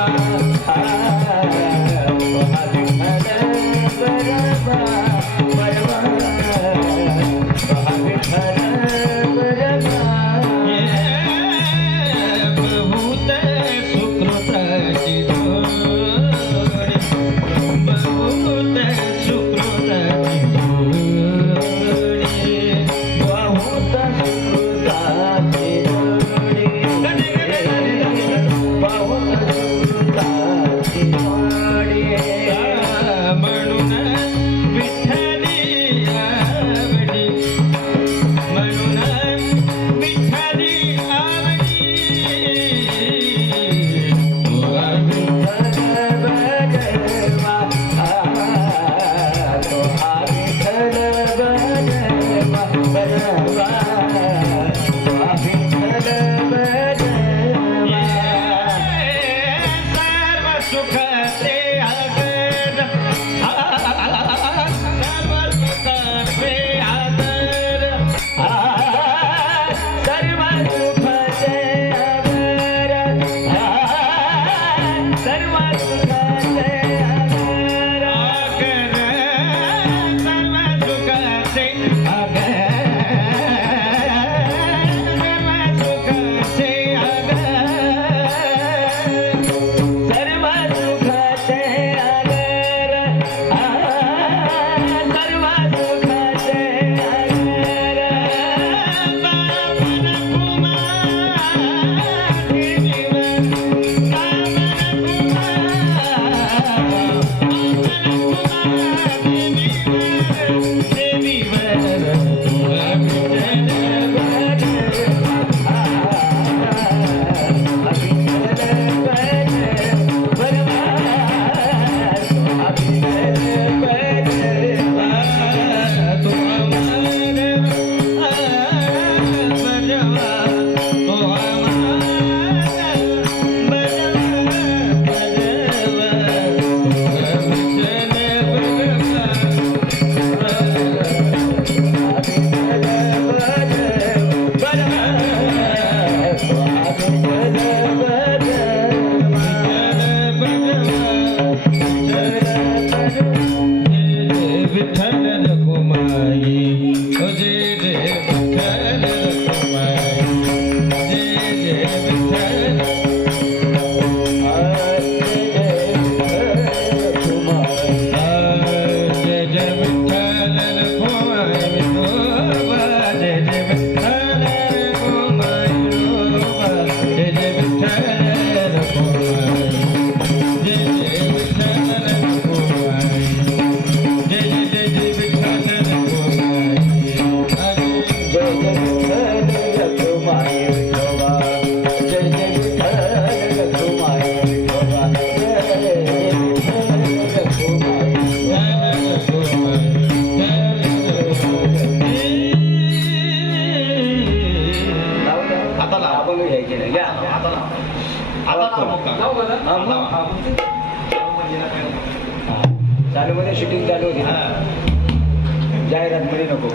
ha ha ha I'm Hey, hey. चालू मध्ये shooting चालू होती जाहिरात मध्ये नको.